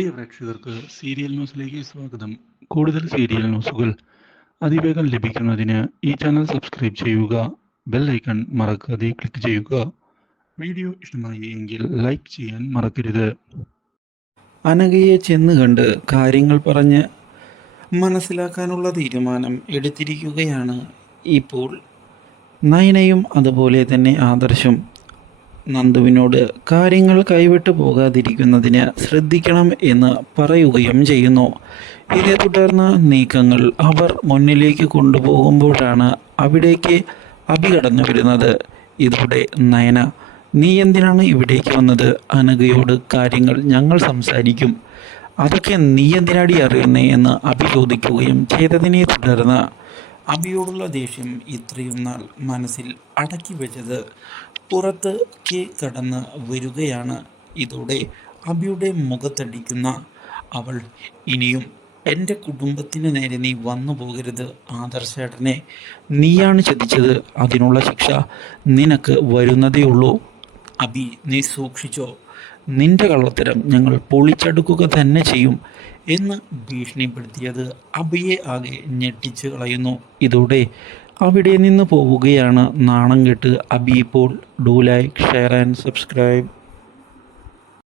പ്രിയ പ്രേക്ഷകർക്ക് സീരിയൽ ന്യൂസിലേക്ക് സ്വാഗതം. കൂടുതൽ സീരിയൽ ന്യൂസുകൾ അതിവേഗം ലഭിക്കുന്നതിന് ഈ ചാനൽ സബ്സ്ക്രൈബ് ചെയ്യുക. ബെൽ ഐക്കൺ മറക്കാതെ ക്ലിക്ക് ചെയ്യുക. വീഡിയോ ഇഷ്ടമായി എങ്കിൽ ലൈക്ക് ചെയ്യാൻ മറക്കരുത്. അനഘയെ ചെന്ന് കണ്ട് കാര്യങ്ങൾ പറഞ്ഞ് മനസ്സിലാക്കാനുള്ള തീരുമാനം എടുത്തിരിക്കുകയാണ് ഇപ്പോൾ നയനയും. അതുപോലെ തന്നെ ആദർശും നന്ദുവിനോട് കാര്യങ്ങൾ കൈവിട്ടു പോകാതിരിക്കുന്നതിന് ശ്രദ്ധിക്കണം എന്ന് പറയുകയും ചെയ്യുന്നു. ഇതേ തുടർന്ന് നീക്കങ്ങൾ അവർ മുന്നിലേക്ക് കൊണ്ടുപോകുമ്പോഴാണ് അവിടേക്ക് അഭി കടന്നു വരുന്നത്. ഇതോടെ നയന, നീ എന്തിനാണ് ഇവിടേക്ക് വന്നത്? അനഘയോട് കാര്യങ്ങൾ ഞങ്ങൾ സംസാരിക്കും, അതൊക്കെ നീ എന്തിനാടി അറിയുന്നേ എന്ന് അഭി ചോദിക്കുകയും ചെയ്തതിനെ തുടർന്ന് അഭിയോടുള്ള ദേഷ്യം ഇത്രയും നാൾ മനസ്സിൽ അടക്കി വെച്ചത് പുറത്തേക്ക് കടന്ന് വരികയാണ്. ഇതോടെ അഭിയുടെ മുഖത്തടിക്കുന്ന അവൾ, ഇനിയും എൻ്റെ കുടുംബത്തിന് നേരെ നീ വന്നു പോകരുത്. ആദർശേട്ടനെ നീയാണ് ചതിച്ചത്, അതിനുള്ള ശിക്ഷ നിനക്ക് വരുന്നതേ ഉള്ളൂ. അഭി, നീ സൂക്ഷിച്ചോ, നിന്റെ കള്ളത്തരം ഞങ്ങൾ പൊളിച്ചെടുക്കുക തന്നെ ചെയ്യും എന്ന് ഭീഷണിപ്പെടുത്തിയത് അഭിയെ ആകെ ഞെട്ടിച്ച് കളയുന്നു. ഇതോടെ അവിടെ നിന്ന് പോവുകയാണ് നാണം കെട്ട് അഭി. ഇപ്പോൾ do like, share and subscribe.